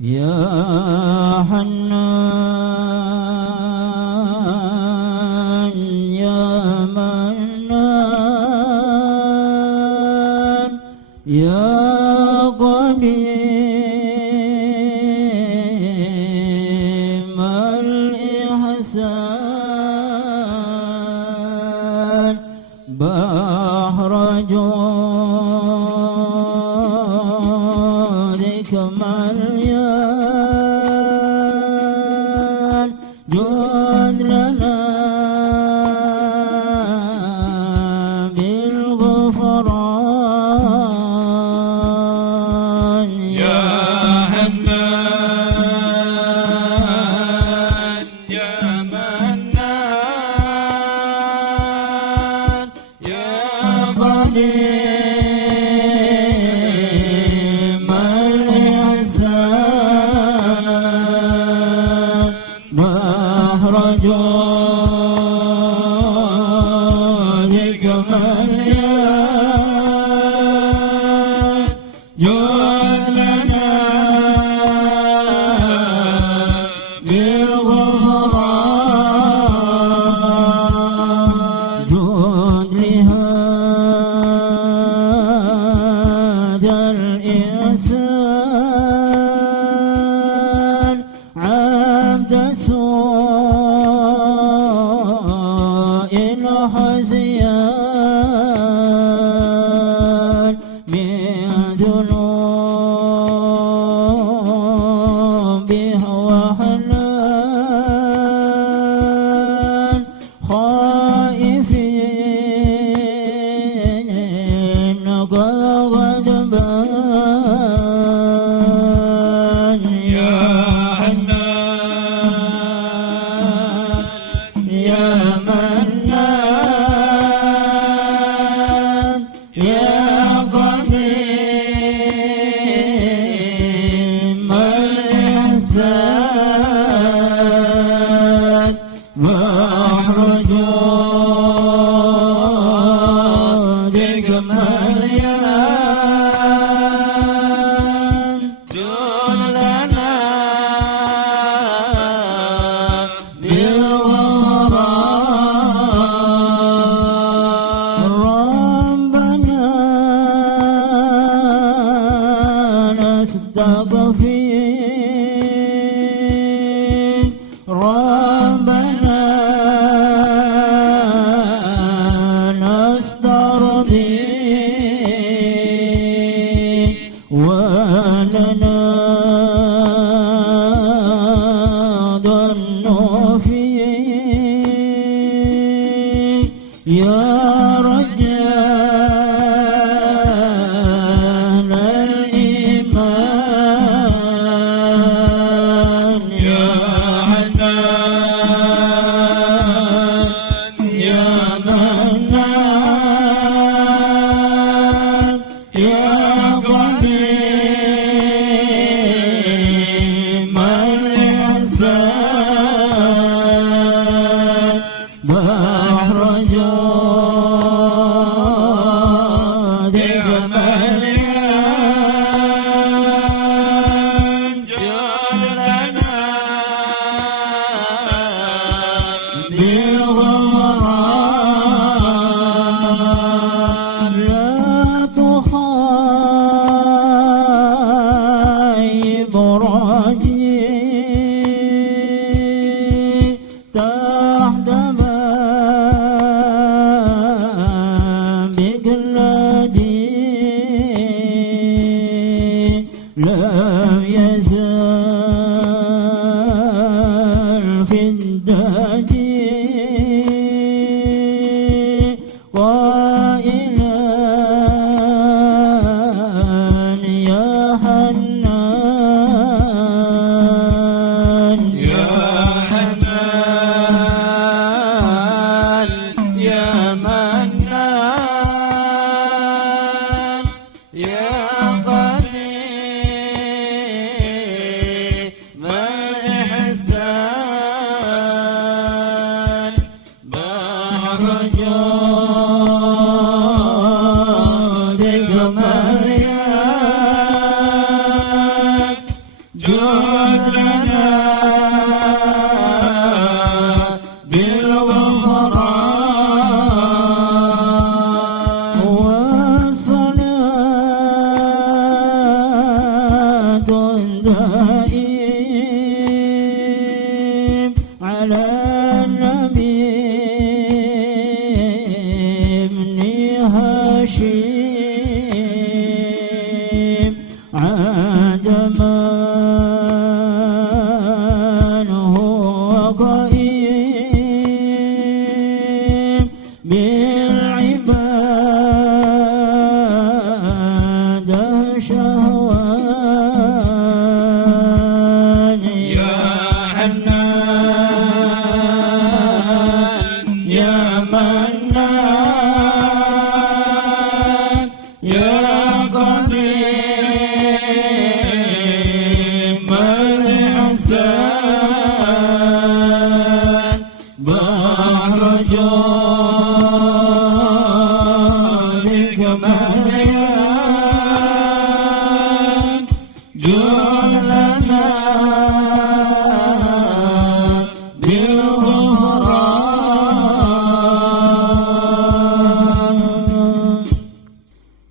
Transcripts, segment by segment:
يا حنان يا منان يا قديم الإحسان بحر جودك مليان جود لنا بالغفران يا حنان يا منان يا قديم الإحسان بحر جودك مليان جود لنا بالغفران جود لهذا الإنسان عبد سوء حزيان من ذنوبه وحنان خائفين غضبان يا حنان يا منان يا قديم الإحسان بحر جودك مليان جود لنا بالغفران ربنا نستغفر ربنا نسترضي ولنا ظن فيك يا رجال الإيمان يا حنان يا منان يا قديم الإحسان بحر جودك مليان جود لنا بالغفران لا تخيب راجي تحت بابك الذي لم يزال في الدجي قائلا يا حنان يا حنان يا منان يا قدير جد لنا بالغفران والصلاة الدائم على النبي ابن هاشم عندما هو قائم بالعبادة شهوان يا حنان يا منان يا قديم الإحسان بحر جودك مليان جد لنا بالغفران.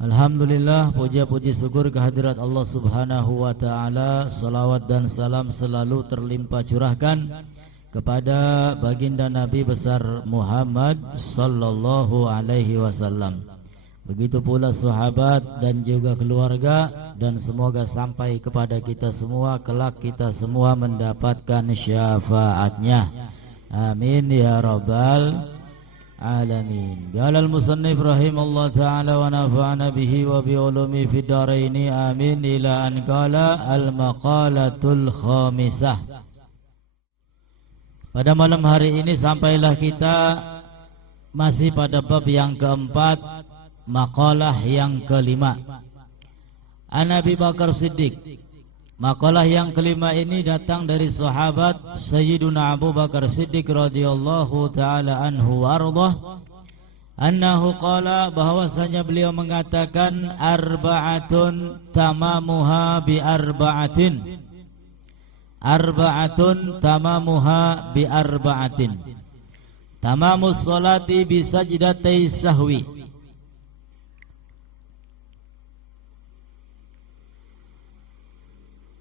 Alhamdulillah, puja-puji syukur kehadirat Allah Subhanahu wa taala. Salawat dan salam selalu terlimpah curahkan kepada baginda Nabi besar Muhammad sallallahu alaihi wasallam. Begitu pula sahabat dan juga keluarga, dan semoga sampai kepada kita semua kelak kita semua mendapatkan syafaatnya. Amin ya rabbal alamin. Qala al-musannif rahimahullah ta'ala wa nafa'ana bihi wa bi ulumi fid dharaini amin ila an qala al-maqalatul khamisah. Pada malam hari ini sampailah kita masih pada bab yang keempat, maqalah yang kelima. An Abi Bakar Siddiq. Makalah yang kelima ini datang dari sahabat Sayyiduna Abu Bakar Siddiq radhiyallahu taala anhu warḍah, annahu qala, bahwasanya beliau mengatakan arba'atun tamamuha bi arba'atin. Arba'atun tamamuha bi arba'atin. Tamamus salati bi sajdatay sahwi.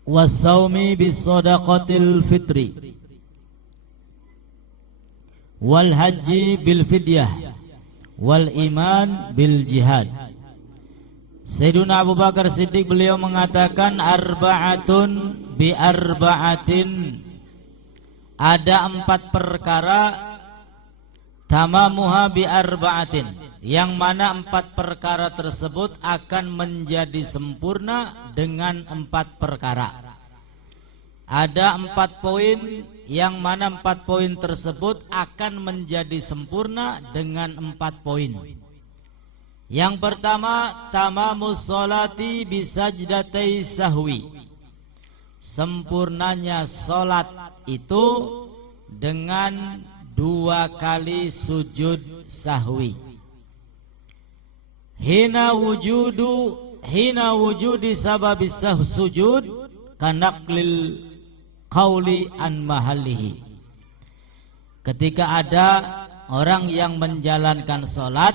Wasaumi bisadaqatil fitri wal haji bil fidyah wal iman bil jihad. Sayyiduna Abu Bakar Siddiq beliau mengatakan arba'atun bi arba'atin, ada 4 perkara, tamamuha bi arba'atin, yang mana 4 perkara tersebut akan menjadi sempurna dengan 4 perkara. Ada 4 poin, yang mana 4 poin tersebut akan menjadi sempurna dengan 4 poin. Yang pertama, tamamus sholati bisajdatai sahwi. Sempurnanya sholat itu dengan 2 kali sujud sahwi. Hina wujudi sababis sujud kanaklil qauli an mahallihi. Ketika ada orang yang menjalankan sholat,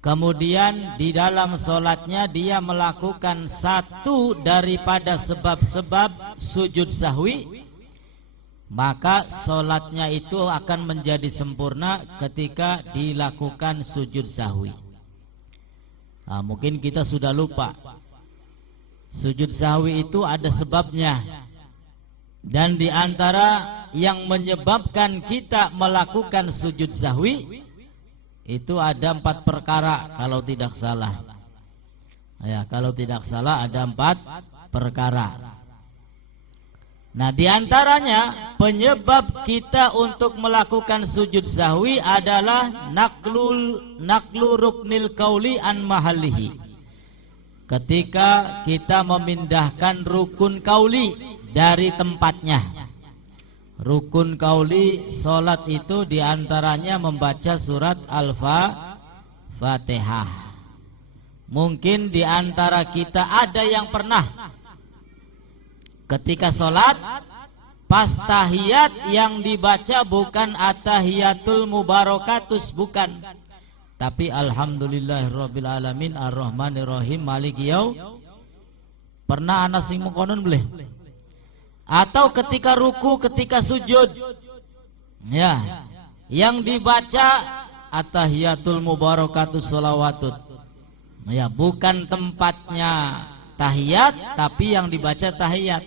kemudian di dalam sholatnya dia melakukan satu daripada sebab-sebab sujud sahwi, maka sholatnya itu akan menjadi sempurna ketika dilakukan sujud sahwi. Nah, mungkin kita sudah lupa, sujud sahwi itu ada sebabnya, dan di antara yang menyebabkan kita melakukan sujud sahwi itu ada 4 perkara kalau tidak salah. Ya, kalau tidak salah ada 4 perkara. Nah, di antaranya penyebab kita untuk melakukan sujud sahwi adalah naklu ruknil qauli an mahallihi. Ketika kita memindahkan rukun qauli dari tempatnya. Rukun qauli salat itu di antaranya membaca surat Al-Fatihah. Mungkin di antara kita ada yang pernah ketika sholat pas tahiyat yang dibaca bukan at-tahiyatul mubarakatus, bukan, tapi alhamdulillahirabbil alamin arrahmanirrahim maliki yaum. Pernah ana sing mengkonon boleh? Atau ketika ruku, ketika sujud, ya, yang dibaca at-tahiyatul mubarakatus sholawatut, ya, bukan tempatnya tahiyat tapi yang dibaca tahiyat,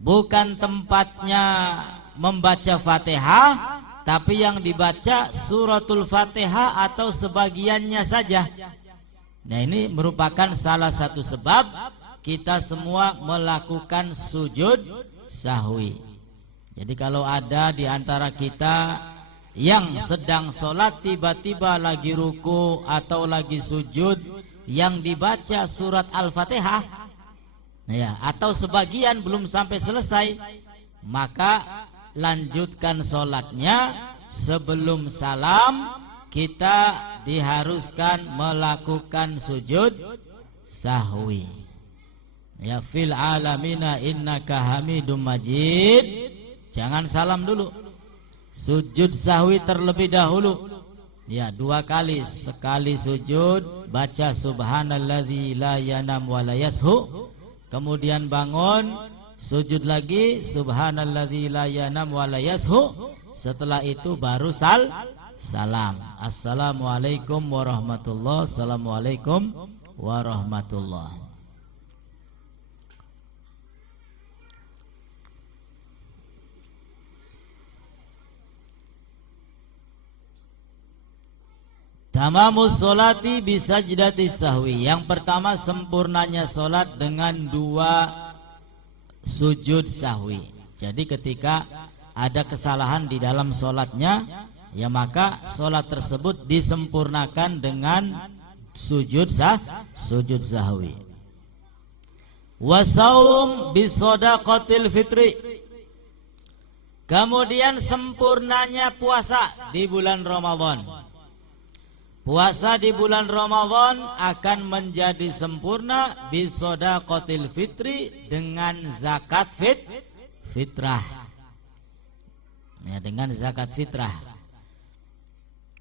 bukan tempatnya membaca Fatihah tapi yang dibaca suratul Fatihah atau sebagiannya saja. Nah, ini merupakan salah satu sebab kita semua melakukan sujud sahwi. Jadi kalau ada di antara kita yang sedang sholat tiba-tiba lagi ruku atau lagi sujud yang dibaca surat Al-Fatihah, ya, atau sebagian belum sampai selesai, maka lanjutkan sholatnya. Sebelum salam kita diharuskan melakukan sujud sahwi. Ya, fil alamina innaka hamidum majid. Jangan salam dulu, sujud sahwi terlebih dahulu. Ya, 2 kali, sekali sujud baca subhanalladzi la yanam wa la yashu, kemudian bangun sujud lagi subhanalladzi la yanam wa la yashu, setelah itu baru salam. Assalamualaikum warahmatullahi, assalamualaikum warahmatullahi. Tamamus sholati bisajdati sahwi. Yang pertama, sempurnanya sholat dengan 2 sujud sahwi. Jadi ketika ada kesalahan di dalam sholatnya, ya maka sholat tersebut disempurnakan dengan sujud sahwi. Wasaum bisodaqatil fitri. Kemudian sempurnanya puasa di bulan Ramadan. Puasa di bulan Ramadan akan menjadi sempurna bisodaqatil fitri, dengan zakat fitrah. Ya, dengan zakat fitrah.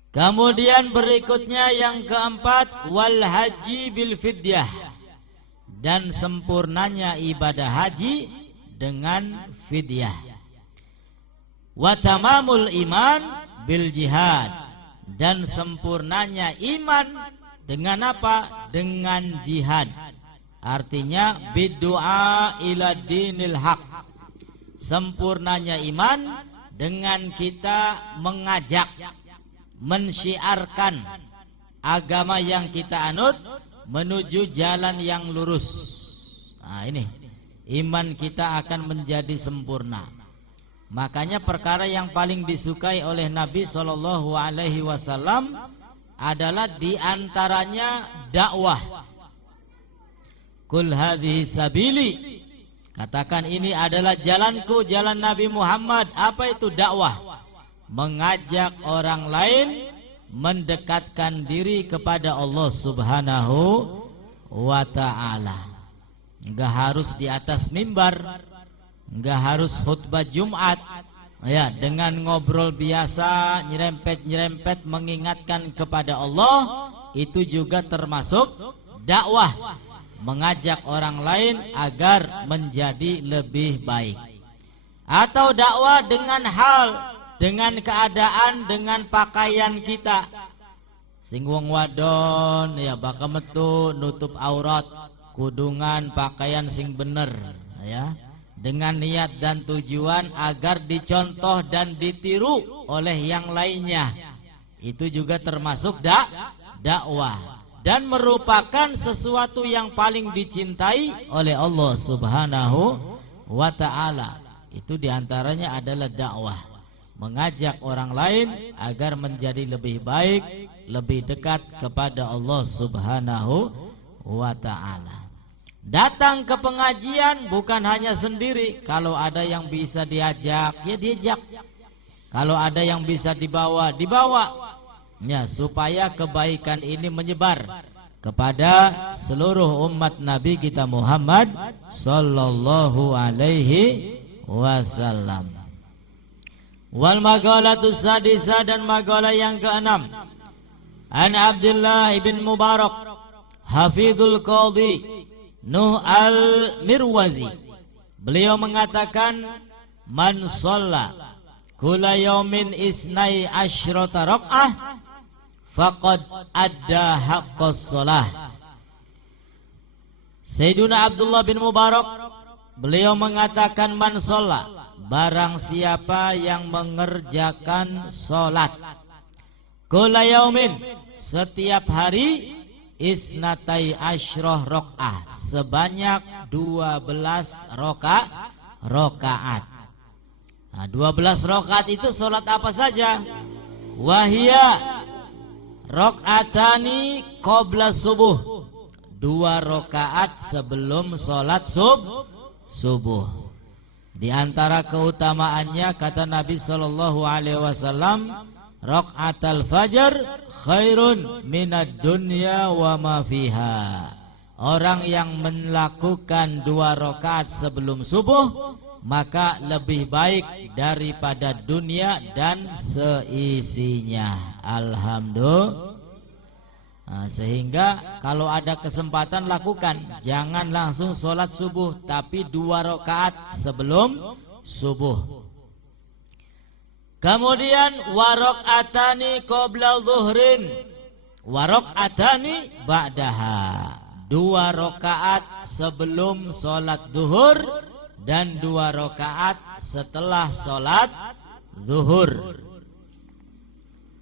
Kemudian berikutnya yang keempat, wal haji bil fidyah, dan sempurnanya ibadah haji dengan fidyah. Wa tamamul iman bil jihad, dan sempurnanya iman dengan apa? Dengan jihad. Artinya biddu'a ila dinil haq. Sempurnanya iman dengan kita mengajak, mensyiarkan agama yang kita anut menuju jalan yang lurus. Nah, ini iman kita akan menjadi sempurna. Makanya perkara yang paling disukai oleh Nabi SAW adalah diantaranya dakwah. Kul hadhihi sabili, katakan ini adalah jalanku, jalan Nabi Muhammad. Apa itu dakwah? Mengajak orang lain mendekatkan diri kepada Allah Subhanahu wa ta'ala. Enggak harus di atas mimbar, enggak harus khutbah Jumat, ya, dengan ngobrol biasa, nyerempet-nyerempet mengingatkan kepada Allah, itu juga termasuk dakwah, mengajak orang lain agar menjadi lebih baik. Atau dakwah dengan hal, dengan keadaan, dengan pakaian kita. Sing wong wadon ya bakal metu nutup aurat, kudungan pakaian sing bener, ya, dengan niat dan tujuan agar dicontoh dan ditiru oleh yang lainnya. Itu juga termasuk dakwah, dan merupakan sesuatu yang paling dicintai oleh Allah Subhanahu wa ta'ala. Itu diantaranya adalah dakwah, mengajak orang lain agar menjadi lebih baik, lebih dekat kepada Allah Subhanahu wa ta'ala. Datang ke pengajian bukan hanya sendiri. Kalau ada yang bisa diajak, ya diajak. Kalau ada yang bisa dibawa, dibawa, ya, supaya kebaikan ini menyebar. kepada seluruh umat Nabi kita Muhammad sallallahu alaihi wasallam. Wal maqalatus sadisa, dan maqalah yang keenam, an Abdullah ibn Mubarak Hafidhul Qadhi Nuh al-Mirwazi, beliau mengatakan, man shalla kula yaumin isnai asyrata raq'ah faqad adda haqqas shalah. Sayyiduna Abdullah bin Mubarak beliau mengatakan, man shalla, barang siapa yang mengerjakan sholat, kula yaumin, setiap hari, isnatai asyrah rok'ah, sebanyak 12 rokaat. Nah, 12 rokaat itu sholat apa saja? Wahia rok'atani qabla subuh, 2 rokaat sebelum sholat subuh. Di antara keutamaannya kata Nabi sallallahu alaihi wasallam, raq'atul fajr khairun minad dunya wa ma fiha. Orang yang melakukan 2 rakaat sebelum subuh maka lebih baik daripada dunia dan seisinya. Alhamdulillah. Nah, sehingga kalau ada kesempatan lakukan, jangan langsung sholat subuh, tapi 2 rakaat sebelum subuh. Kemudian warokatani qabla zuhrin, warokatani ba'daha, 2 rakaat sebelum sholat zuhur dan 2 rakaat setelah sholat zuhur.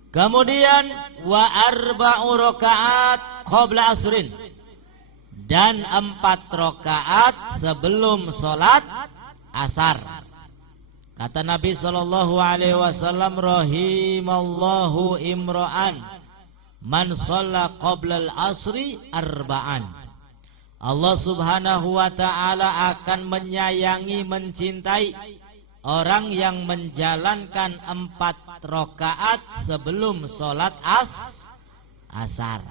Kemudian wa arba'u rakaat qabla asrin, dan 4 rakaat sebelum sholat asar. Kata Nabi sallallahu alaihi wasallam, rahimallahu imra'an man shalla qabla al-asri arba'an. Allah subhanahu wa ta'ala akan menyayangi, mencintai orang yang menjalankan 4 rakaat sebelum sholat asar.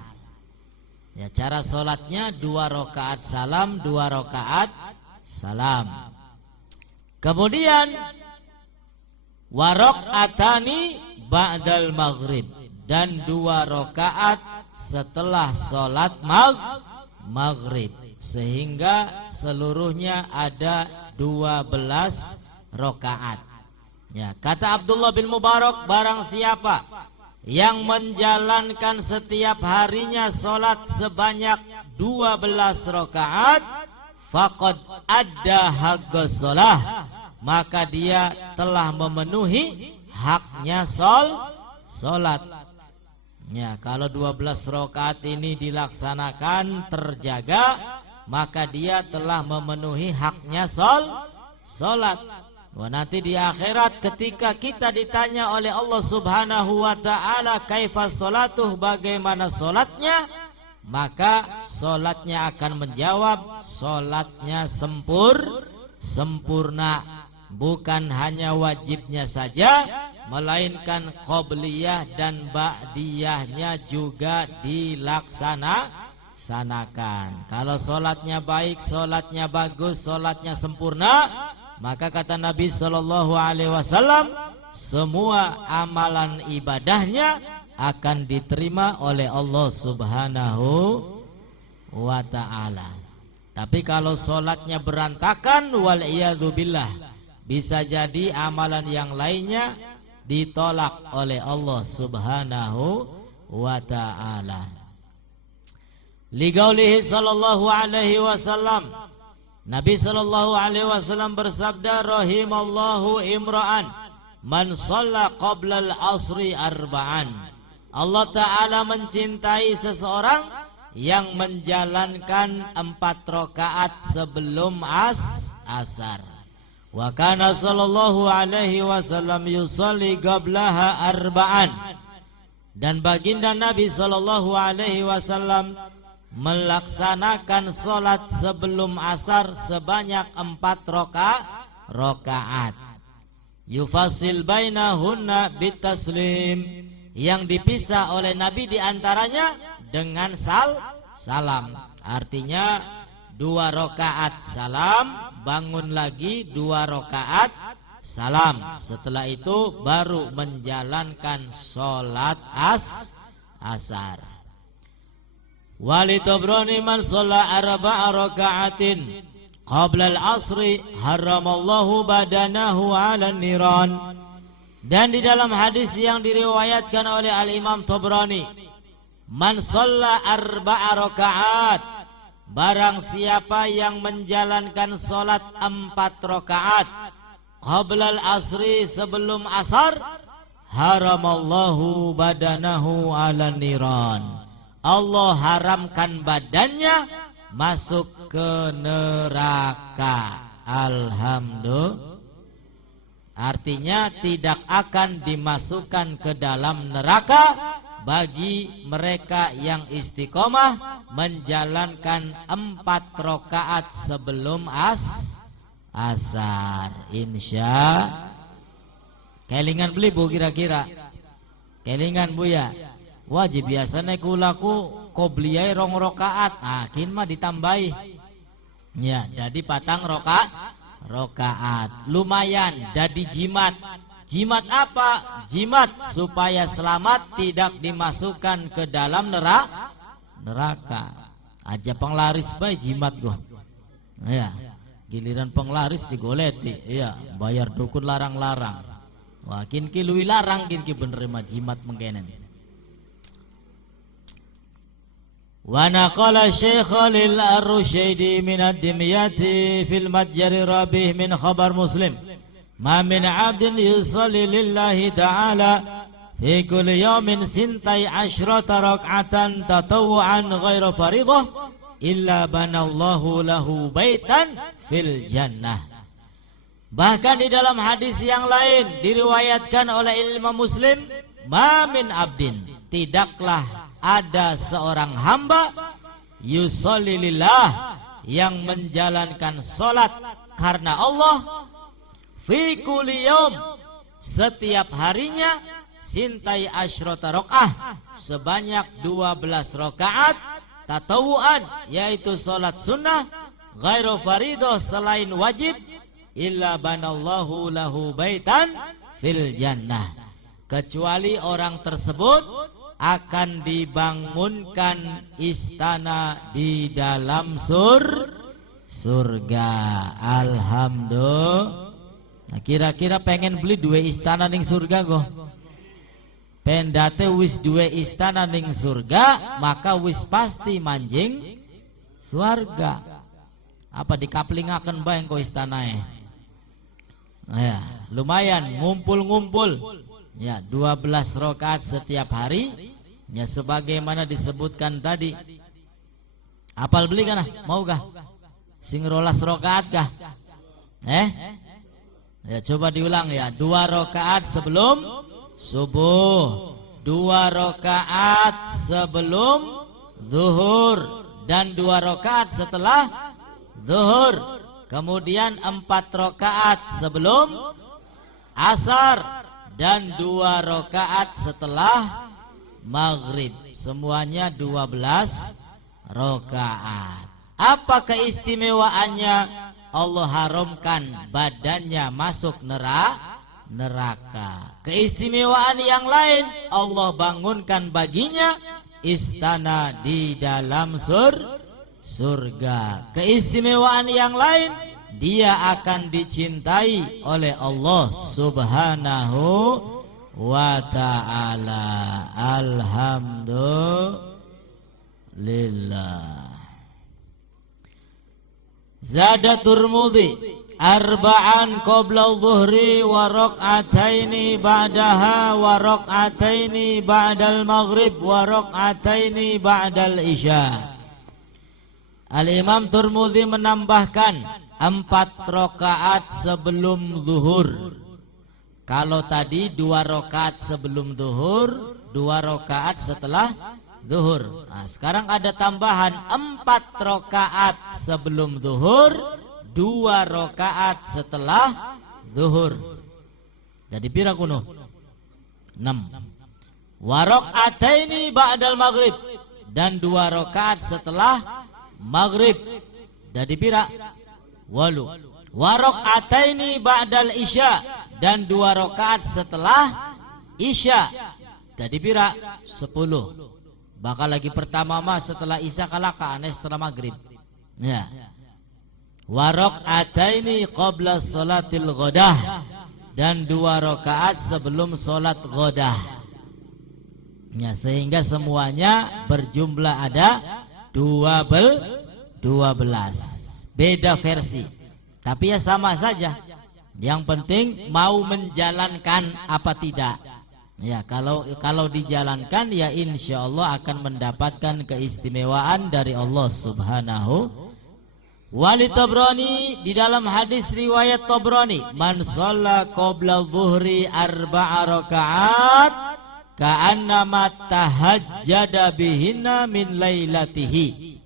Ya, cara sholatnya 2 rakaat salam, 2 rakaat salam. Kemudian warokatani ba'dal maghrib, dan 2 rakaat setelah sholat maghrib, sehingga seluruhnya ada 12 rakaat. Ya, kata Abdullah bin Mubarak, barang siapa yang menjalankan setiap harinya sholat sebanyak 12 rakaat, faqad adda haqqas shalah, maka dia telah memenuhi haknya sholat. Ya, kalau 12 rakaat ini dilaksanakan terjaga, maka dia telah memenuhi haknya sholat. Wah, nanti di akhirat ketika kita ditanya oleh Allah subhanahu wa ta'ala kaifa sholatuh, bagaimana sholatnya, maka sholatnya akan menjawab, sholatnya sempurna, bukan hanya wajibnya saja, melainkan qobliyah dan ba'diyahnya juga dilaksanakan. Kalau sholatnya baik, sholatnya bagus, sholatnya sempurna, maka kata Nabi sallallahu alaihi wasallam, semua amalan ibadahnya akan diterima oleh Allah subhanahu wa ta'ala. Tapi kalau sholatnya berantakan, wal iyadzu billah, bisa jadi amalan yang lainnya ditolak oleh Allah subhanahu wa ta'ala. Liqaulihi sallallahu alaihi wasallam, Nabi sallallahu alaihi wasallam bersabda, rahimallahu imra'an man shalla qabla al-asri arba'an. Allah Ta'ala mencintai seseorang yang menjalankan 4 rakaat sebelum asar. Wa kana sallallahu alaihi wasallam yusalli qablaha arba'an, dan baginda Nabi sallallahu alaihi wasallam melaksanakan sholat sebelum asar sebanyak 4 rakaat. Yufasil bainahunna bitaslim, yang dipisah oleh Nabi diantaranya dengan salam. Artinya 2 rakaat salam, bangun lagi 2 rakaat salam. Setelah itu baru menjalankan sholat asar. Wali Tabrani man sholla 4 rakaatin qabla al-asri haramallahu badanahu 'ala niran. Dan di dalam hadis yang diriwayatkan oleh Al-Imam Tabrani, man sholla 4 rakaat, barang siapa yang menjalankan sholat 4 rakaat qabla al-asri, sebelum asar, haramallahu badanahu 'ala niran, Allah haramkan badannya masuk ke neraka. Alhamdulillah. Artinya tidak akan dimasukkan ke dalam neraka bagi mereka yang istiqomah menjalankan 4 rakaat sebelum asar. Insya kelingan beli bu, kira-kira kelingan bu ya. Wajib biasanya kulaku qobliyai 2 rakaat, kin mah ditambahi ya, jadi patang rakaat. Lumayan jadi jimat. Jimat apa? Jimat supaya selamat, tidak dimasukkan ke dalam neraka. Aja penglaris bae jimat gua. Ya, giliran penglaris digoleti, ya, bayar dukun larang-larang. Wah, kin ki luwi larang, kin ki bener mah jimat mengkenen. Wa naqala Syekh Khalil Ar-Rusyaidi min ad-Dimyati fil Matjari Rabih min khabar Muslim, ma min 'abdin yusalli lillahi ta'ala fi kulli yawmin 12 rak'atan tatawwu'an ghairu fariḍah illa banallahu lahu baitan fil jannah. Bahkan di dalam hadis yang lain diriwayatkan oleh Imam Muslim, ma min 'abdin, tidaklah ada seorang hamba yusolli lillah, yang menjalankan solat karena Allah, fi kulli yaum, setiap harinya, sintai asyrota rakaah, sebanyak 12 rakaat, tatawuan, yaitu solat sunnah, ghairu faridoh, selain wajib, illa banallahu lahu baitan fil jannah, kecuali orang tersebut akan dibangunkan istana di dalam surga. Alhamdulillah. Nah, kira-kira pengen beli 2 istana ning surga go? Pendate wis 2 istana ning surga, maka wis pasti manjing surga. Apa dikaplingaken bae engko istanae? Nah, ya, lumayan ngumpul-ngumpul. Ya, 12 rakaat setiap hari, ya, sebagaimana disebutkan tadi. Apal beli kana? Mau kah? Sing 12 rakaat kah? Ya, coba diulang ya. 2 rakaat sebelum subuh, 2 rakaat sebelum zuhur, dan 2 rakaat setelah zuhur. Kemudian 4 rakaat sebelum asar, dan 2 rakaat setelah maghrib. Semuanya 12 rakaat. Apa keistimewaannya? Allah haramkan badannya masuk neraka. Keistimewaan yang lain, Allah bangunkan baginya istana di dalam surga. Keistimewaan yang lain, dia akan dicintai oleh Allah Subhanahu wa ta'ala. Alhamdulillah. Zada Turmudi arba'an qabla dhuhri wa rak'ataini ba'daha wa rak'ataini ba'dal maghrib wa rak'ataini ba'dal isya. Al-Imam Turmudi menambahkan 4 rakaat sebelum zuhur. Kalau tadi 2 rakaat sebelum zuhur, 2 rakaat setelah zuhur. Nah, sekarang ada tambahan 4 rakaat sebelum zuhur, 2 rakaat setelah zuhur. Jadi pira kuno? 6. Wa rak'ataini ba'dal maghrib, dan 2 rakaat setelah maghrib. Dadi pira? 8. Wa raka'ataini ba'dal isya dan 2 rakaat setelah isya. Dadi pira? 10. Bakal lagi pertama mah setelah isya kalaka ane setelah maghrib. Ya. Wa raka'ataini qabla salatil ghadah dan 2 rakaat sebelum salat ghadah. Ya, sehingga semuanya berjumlah ada 12. Beda versi. Tapi ya sama saja. Yang penting mau menjalankan apa tidak. Ya, kalau dijalankan ya insya Allah akan mendapatkan keistimewaan dari Allah Subhanahu. Wali Tabrani di dalam hadis riwayat Tabrani, man shalla qabla dhuhri 4 rakaat ka'annama tahajjada bihinna min lailatihi.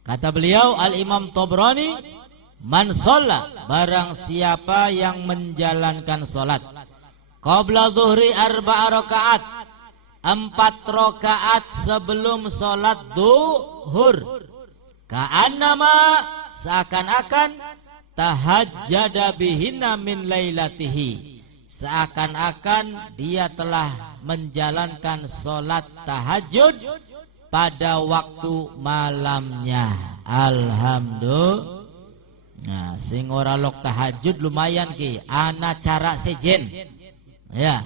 Kata beliau Al-Imam Tabrani, man shalla, barang siapa yang menjalankan salat qabla dhuhri 4 rakaat, 4 rakaat sebelum salat zuhur, ka'annama, seakan-akan tahajjada bihinna min lailatihi, seakan-akan dia telah menjalankan salat tahajud pada waktu malamnya. Alhamdulillah. Nah, sing ora lok tahajud lumayan ki ana cara sejen. Ya,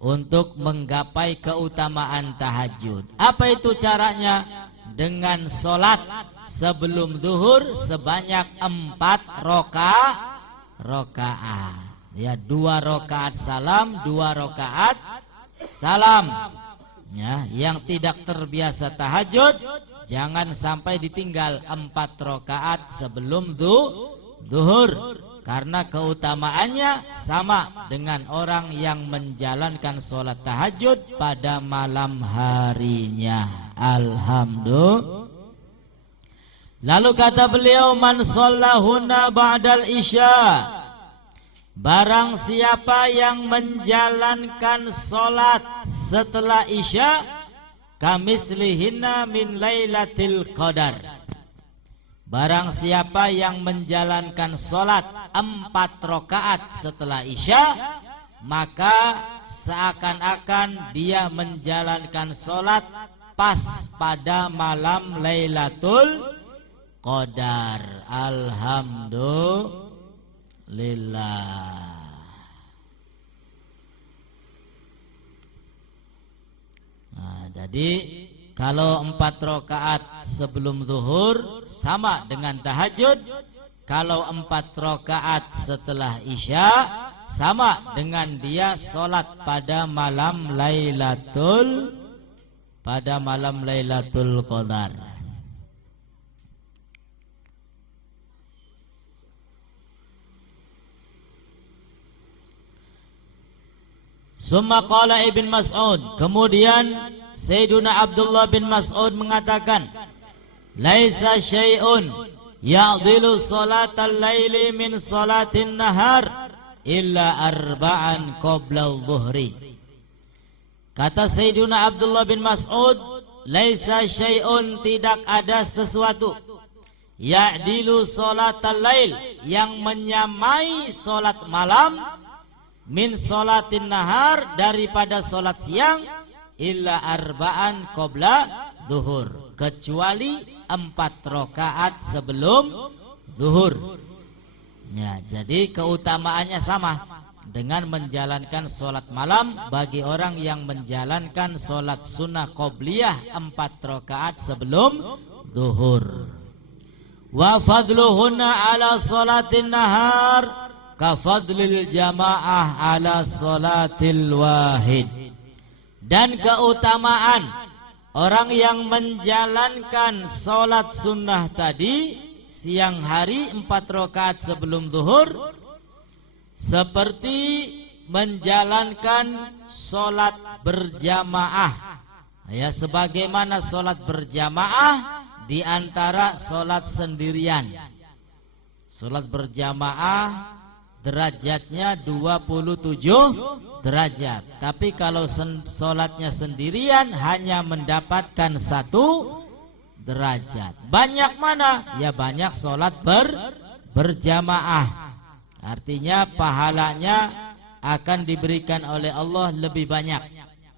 untuk menggapai keutamaan tahajud. Apa itu caranya? Dengan sholat sebelum zuhur sebanyak 4 rakaat. Ya, 2 rakaat salam, 2 rakaat salam. Ya, yang tidak terbiasa tahajud jangan sampai ditinggal 4 rakaat sebelum zuhur. Karena keutamaannya sama dengan orang yang menjalankan sholat tahajud pada malam harinya. Alhamdulillah. Lalu kata beliau, man shallahunna ba'dal isya, barang siapa yang menjalankan sholat setelah isya, kamislihinna min lailatul qadar. Barang siapa yang menjalankan sholat 4 rakaat setelah isya, maka seakan-akan dia menjalankan sholat pas pada malam Lailatul Qadar. Alhamdulillah. Nah, jadi kalau 4 rakaat sebelum zuhur sama dengan tahajud. Kalau 4 rakaat setelah isya sama dengan dia sholat pada malam Lailatul Qadar. Summa qala Ibn Mas'ud, kemudian Sayyiduna Abdullah bin Mas'ud mengatakan, laisa syai'un ya'dilu salatal laili min salatin nahar illa 4 qabla dhuhri. Kata Sayyiduna Abdullah bin Mas'ud, laisa syai'un, tidak ada sesuatu, ya'dilu salatal lail, yang menyamai salat malam, min salatin nahar, daripada salat siang, illa 4 qabla zuhur, kecuali 4 rakaat sebelum zuhur. Ya, jadi keutamaannya sama dengan menjalankan sholat malam bagi orang yang menjalankan sholat sunnah qobliyah 4 rakaat sebelum zuhur. Wa fadluhunna ala sholatin nahar ka fadlil jamaah ala sholatil wahid. Dan keutamaan orang yang menjalankan sholat sunnah tadi siang hari 4 rakaat sebelum zuhur seperti menjalankan sholat berjamaah. Ya, sebagaimana sholat berjamaah di antara sholat sendirian. Sholat berjamaah derajatnya 27 derajat. Tapi kalau sholatnya sendirian hanya mendapatkan 1 derajat. Banyak mana? Ya banyak sholat berjamaah. Artinya pahalanya akan diberikan oleh Allah lebih banyak.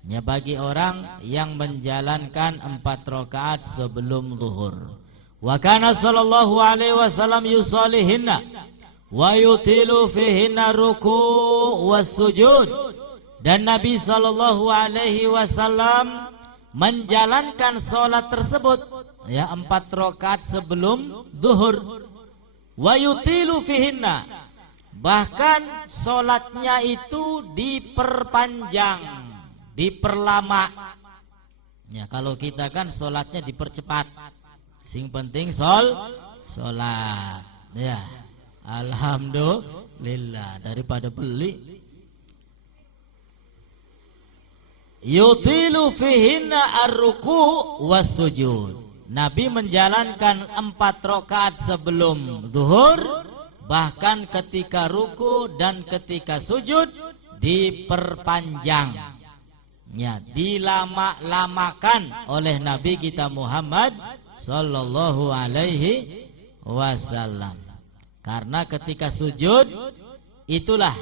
Ya bagi orang yang menjalankan 4 rakaat sebelum zuhur. Wa kana sallallahu alaihi wasallam yusallihinna wa yutilu fihinna ruku' was sujud. Dan Nabi sallallahu alaihi wasallam menjalankan salat tersebut ya 4 rakaat sebelum zuhur. Wa yutilu fihinna, bahkan salatnya itu diperpanjang, diperlama. Ya kalau kita kan salatnya dipercepat. Sing penting salat. Ya. Alhamdulillah, daripada beli. Yutilu fihinna ar-ruku' was sujud. Nabi menjalankan 4 rakaat sebelum zuhur, bahkan ketika ruku dan ketika sujud diperpanjang. Ya, dilama-lamakan oleh Nabi kita Muhammad sallallahu alaihi wasallam. Karena ketika sujud itulah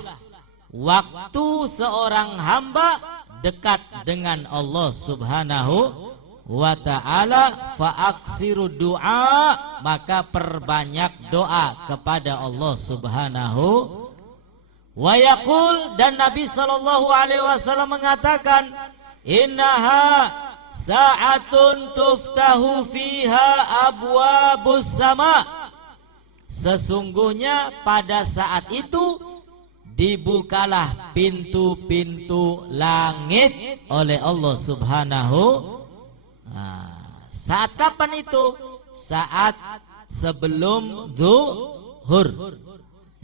waktu seorang hamba dekat dengan Allah Subhanahu wa ta'ala. Fa'aksiru du'a, maka perbanyak doa kepada Allah Subhanahu wa yaqul. Dan Nabi sallallahu alaihi wasallam mengatakan, innaha sa'atun tuftahu fiha abwabus sama. Sesungguhnya pada saat itu dibukalah pintu-pintu langit oleh Allah Subhanahu. Saat kapan itu? Saat sebelum zuhur.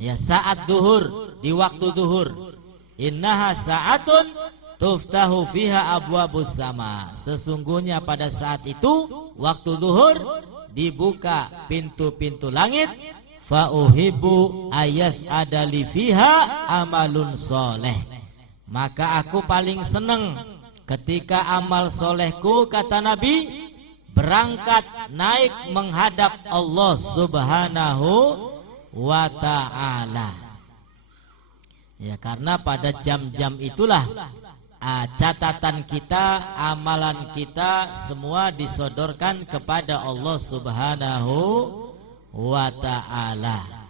Ya, saat zuhur, di waktu zuhur. Innaha sa'atun tuftahu fiha abwabus sama. Sesungguhnya pada saat itu waktu zuhur dibuka pintu-pintu langit. Fa uhibbu ayas adali fiha amalun soleh. Maka aku paling senang ketika amal solehku, kata Nabi, berangkat naik menghadap Allah Subhanahu wa ta'ala. Ya, karena pada jam-jam itulah catatan kita, amalan kita semua disodorkan kepada Allah Subhanahu wa ta'ala.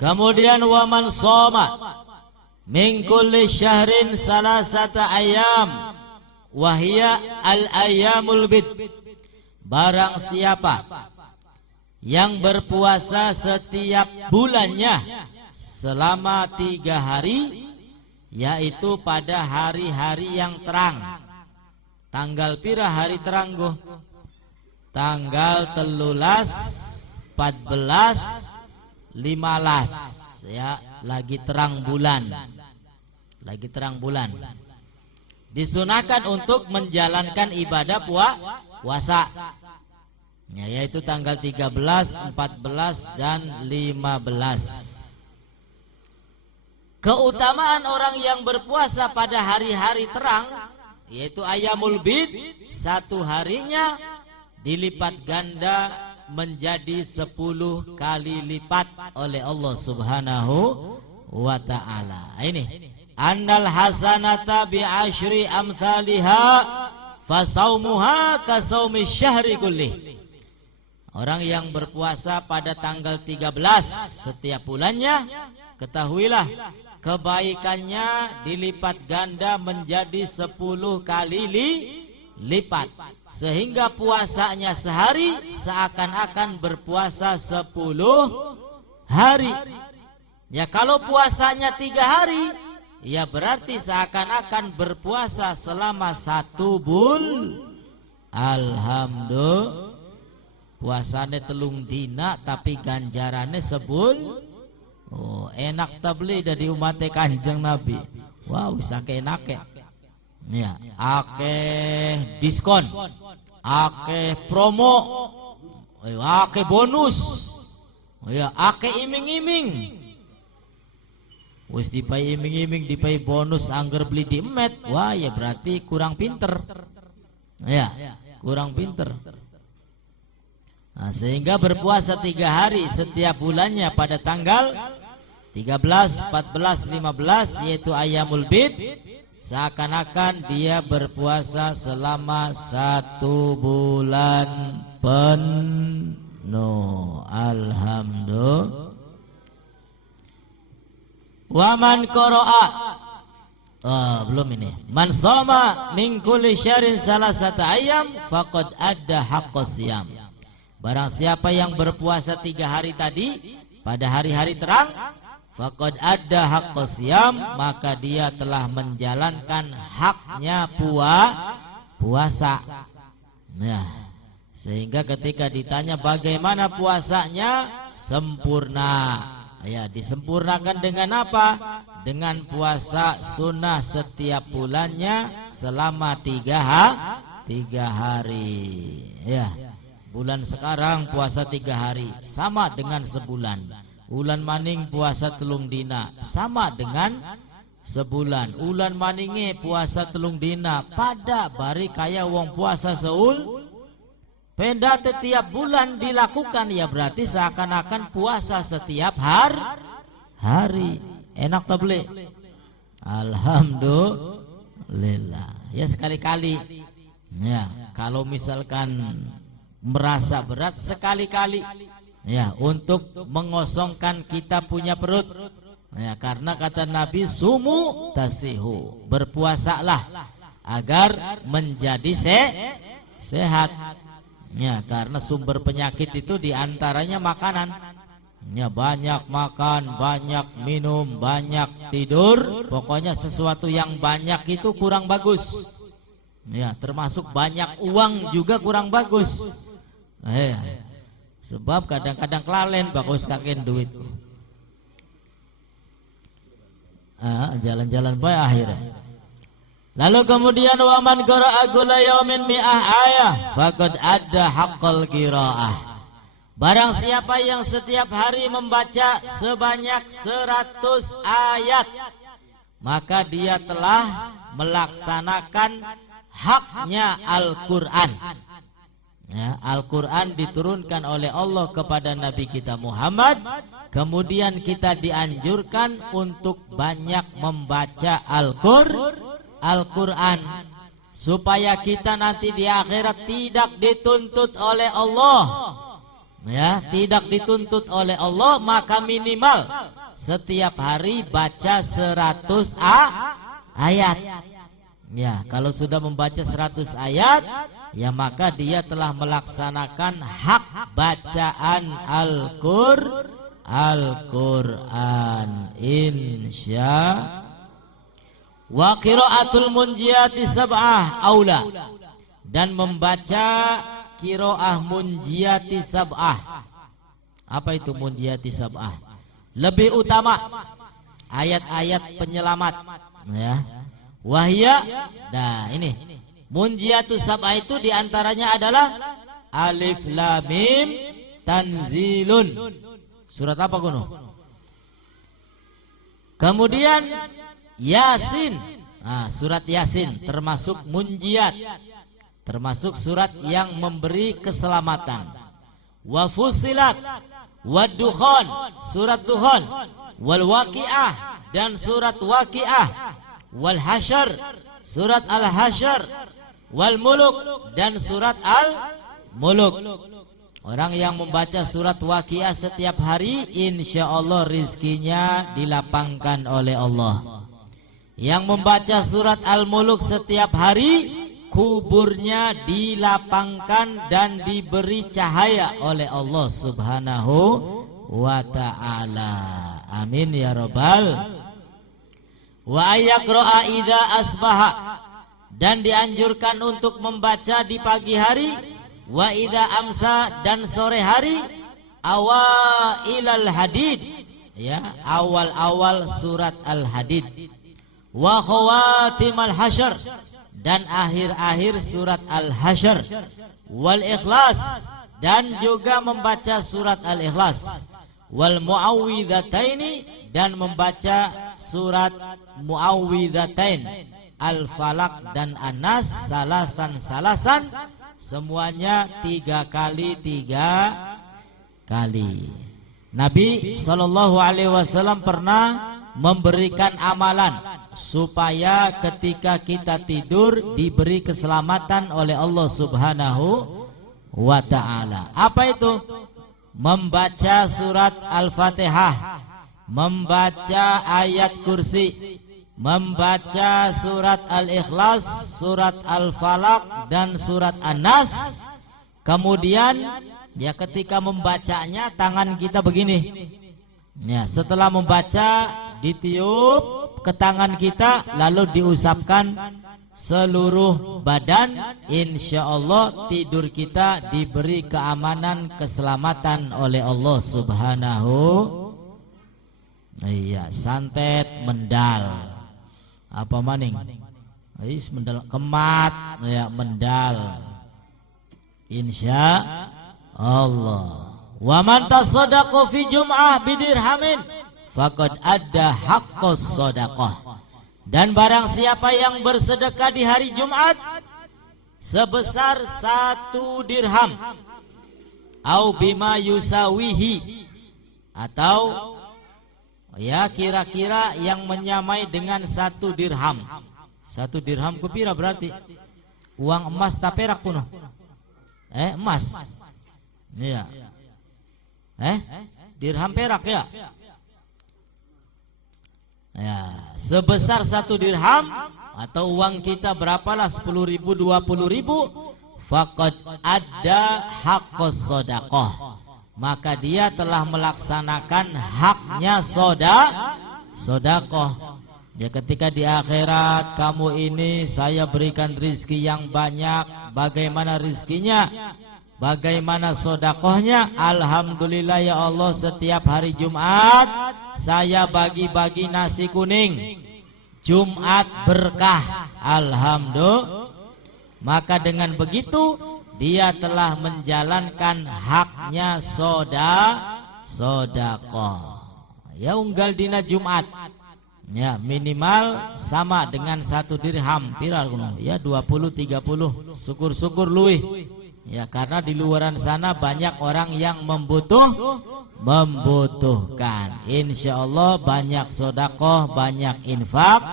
Kemudian waman shoma min kulli syahrin salasata ayyam wahia al-ayyamul bid. Barang siapa yang berpuasa setiap bulannya selama 3 hari, yaitu pada hari-hari yang terang. Tanggal pira hari terang go? Tanggal 13, 14, 15. Ya, lagi terang bulan. Lagi terang bulan. Disunahkan untuk menjalankan ibadah puasa. Ya, yaitu tanggal 13, 14 dan 15. Keutamaan orang yang berpuasa pada hari-hari terang, yaitu ayyamul bid, 1 harinya dilipat ganda menjadi 10 kali lipat oleh Allah Subhanahu wa ta'ala. Ini annal hasanata bi asyri amthaliha fasaumuha kasaumi syahri kullih. Orang yang berpuasa pada tanggal 13 setiap bulannya, ketahuilah kebaikannya dilipat ganda menjadi 10 kali lipat, sehingga puasanya sehari seakan-akan berpuasa 10 hari. Ya, kalau puasanya 3 hari, ya berarti seakan-akan berpuasa selama 1 bulan. Alhamdulillah, puasane 3 dina tapi ganjarannya sebul. Oh, enak tabli dari umat Kanjeng Nabi. Wow, bisa enak ya. Ya, akeh diskon. akeh promo, akeh bonus, ya akeh iming-iming. Wis dipai iming-iming, dipai bonus, angger beli di emet, wah ya berarti kurang pinter, ya kurang pinter. Nah, sehingga berpuasa 3 hari setiap bulannya pada tanggal 13, 14, 15 yaitu Ayyamul Bid, seakan-akan dia berpuasa selama 1 bulan penuh. Alhamdulillah. Waman qara'a, belum ini. Man shoma min kulli syahrin salasata ayyam faqad adda haqqas siyam. Barang siapa yang berpuasa 3 hari tadi pada hari-hari terang, faqad adda haqqas siyam, maka dia telah menjalankan haknya puasa. Nah, sehingga ketika ditanya bagaimana puasanya, sempurna. Ya, disempurnakan dengan apa? Dengan puasa sunnah setiap bulannya selama 3 hari. Ya, bulan sekarang puasa 3 hari sama dengan sebulan. Ulan maning puasa telung dina sama dengan sebulan. Ulan maninge puasa telung dina pada bari kaya wong puasa seul. Penda setiap bulan dilakukan, ya berarti seakan-akan puasa setiap hari. Enak tak boleh? Alhamdulillah. Ya sekali-kali. Ya, kalau misalkan merasa berat sekali-kali. Ya, untuk mengosongkan kita punya perut. Ya, karena kata Nabi sumu tasihu, berpuasalah agar menjadi sehat. Ya, karena sumber penyakit itu diantaranya makanan. Ya, banyak makan, banyak minum, banyak tidur, pokoknya sesuatu yang banyak itu kurang bagus. Ya, termasuk banyak uang juga kurang bagus. Sebab kadang-kadang kelalen bagus kaken duit. Jalan-jalan bae akhirnya. Lalu kemudian waman qara'a kulla yaumin mi'ah ayah faqad adda haqqal qiraah. Barang siapa yang setiap hari membaca sebanyak 100 ayat, maka dia telah melaksanakan haknya Al-Qur'an. Ya, Al-Qur'an diturunkan oleh Allah kepada Nabi kita Muhammad. Kemudian kita dianjurkan untuk banyak membaca Al-Qur'an supaya kita nanti di akhirat tidak dituntut oleh Allah. Ya, tidak dituntut oleh Allah, maka minimal setiap hari baca 100 ayat. Ya, kalau sudah membaca 100 ayat, ya maka dia telah melaksanakan hak bacaan Al-Qur'an insya. Wa qiraatul munjiyati sab'ah aula, dan membaca qiraah munjiyati sab'ah. Apa itu munjiyati sab'ah? Lebih utama ayat-ayat penyelamat, ya. Wahya, nah ini munjiyatu sab'ah itu diantaranya adalah Alif Lam Mim Tanzilun. Surat apa kuno? Kemudian Yasin. Nah, surat Yasin termasuk munjiat, termasuk surat yang memberi keselamatan. Wa Fusilat, wa Dukhan, surat Dukhan, wal Waqiah, dan surat Waqiah, wal Hasyr, surat Al-Hasyr, wal Muluk, dan surat Al-Muluk. Orang yang membaca surat Waqiah setiap hari, insya Allah rizkinya dilapangkan oleh Allah. Yang membaca surat Al-Muluk setiap hari, kuburnya dilapangkan dan diberi cahaya oleh Allah Subhanahu wa ta'ala. Amin ya rabbal. Wa ayyaqra'a idza asbaha, dan dianjurkan untuk membaca di pagi hari, wa idza amsa, dan sore hari, awailal hadid, ya, awal-awal surat Al-Hadid, wa khawatimal hasyr, dan akhir-akhir surat Al-Hasyr, wal Ikhlas, dan juga membaca surat Al-Ikhlas, wal Muawwidhataini, dan membaca surat Muawwidhatain, Al-Falaq dan An-Nas, salasan, semuanya 3 kali. Nabi SAW pernah memberikan amalan supaya ketika kita tidur diberi keselamatan oleh Allah Subhanahu wa ta'ala. Apa itu? Membaca surat Al-Fatihah, membaca ayat kursi, membaca surat Al-Ikhlas, surat Al-Falaq, dan surat An-Nas. Kemudian ya ketika membacanya tangan kita begini. Ya, setelah membaca ditiup ke tangan kita lalu diusapkan seluruh badan, insya Allah tidur kita diberi keamanan, keselamatan oleh Allah Subhanahu. Iya, santet, mendal, apa maning? Mendal, kemat, ya mendal. Insya Allah. Wa man tasaddaqa fi jum'ah bidirhamin faqad adda haqqas shadaqah. Dan barang siapa yang bersedekah di hari Jumat sebesar 1 dirham, au bima yusawihi, atau ya kira-kira yang menyamai dengan 1 dirham. 1 dirham kupira berarti uang emas tak perak kuno. Emas. Iya. Dirham perak ya. Ya, sebesar 1 dirham atau uang kita berapalah 10.000, 20.000, faqad ada haqqas shadaqah, maka dia telah melaksanakan haknya sedekah. Ya, ketika di akhirat kamu ini saya berikan rizki yang banyak, bagaimana rizkinya? Bagaimana sedekahnya? Alhamdulillah ya Allah, setiap hari Jumat saya bagi-bagi nasi kuning. Jumat berkah. Alhamdulillah. Maka dengan begitu dia telah menjalankan haknya sedekah. Ya, unggal dina Jumat. Ya, minimal sama dengan 1 dirham. Pira kuno? Ya 20 30. Syukur-syukur luih. Ya, karena di luaran sana banyak orang yang membutuhkan. Insya Allah banyak sedekah, banyak infak,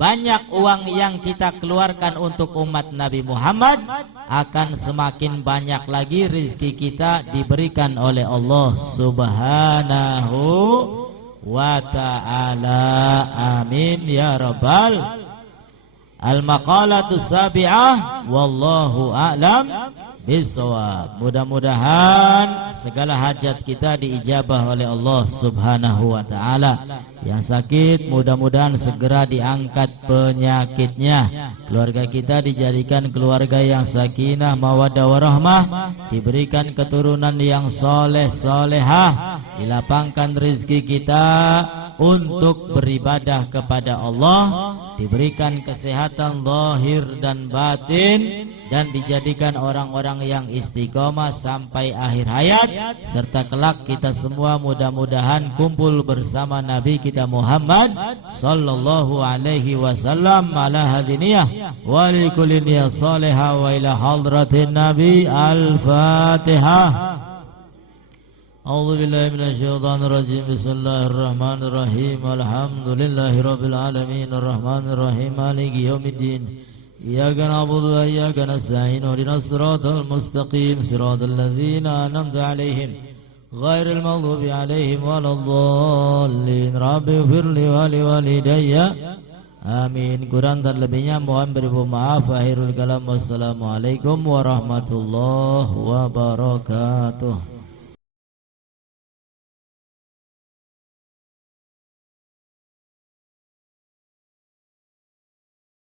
banyak uang yang kita keluarkan untuk umat Nabi Muhammad, akan semakin banyak lagi rizki kita diberikan oleh Allah Subhanahu wa ta'ala. Amin ya rabbal. Al-maqalatu sabi'ah, wallahu a'lam bisawab. Mudah-mudahan segala hajat kita diijabah oleh Allah Subhanahu wa ta'ala. Yang sakit mudah-mudahan segera diangkat penyakitnya. Keluarga kita dijadikan keluarga yang sakinah, mawaddah warahmah, diberikan keturunan yang soleh solehah, dilapangkan rezeki kita untuk beribadah kepada Allah, diberikan kesehatan zahir dan batin, dan dijadikan orang-orang yang istiqomah sampai akhir hayat, serta kelak kita semua mudah-mudahan kumpul bersama Nabi kita Muhammad sallallahu alaihi wasallam ala hadiniyah wa likulli niyah salihah wa ila hadratin Nabi. Al-Fatihah. A'udzu billahi minasyaitonir rajim. Bismillahirrahmanirrahim. Alhamdulillahi rabbil alamin arrahmanir rahim maliki yaumiddin. Iyyaka na'budu wa iyyaka nasta'in. Ihdinas siratal mustaqim. Siratal ladzina an'amta 'alaihim ghairil maghdubi 'alaihim waladdallin. Rabbi ighfirli wa liwalidayya. Amin. Kurang dan lebihnya mohon beribu maaf. Akhirul kalam. Wassalamualaikum warahmatullahi wabarakatuh.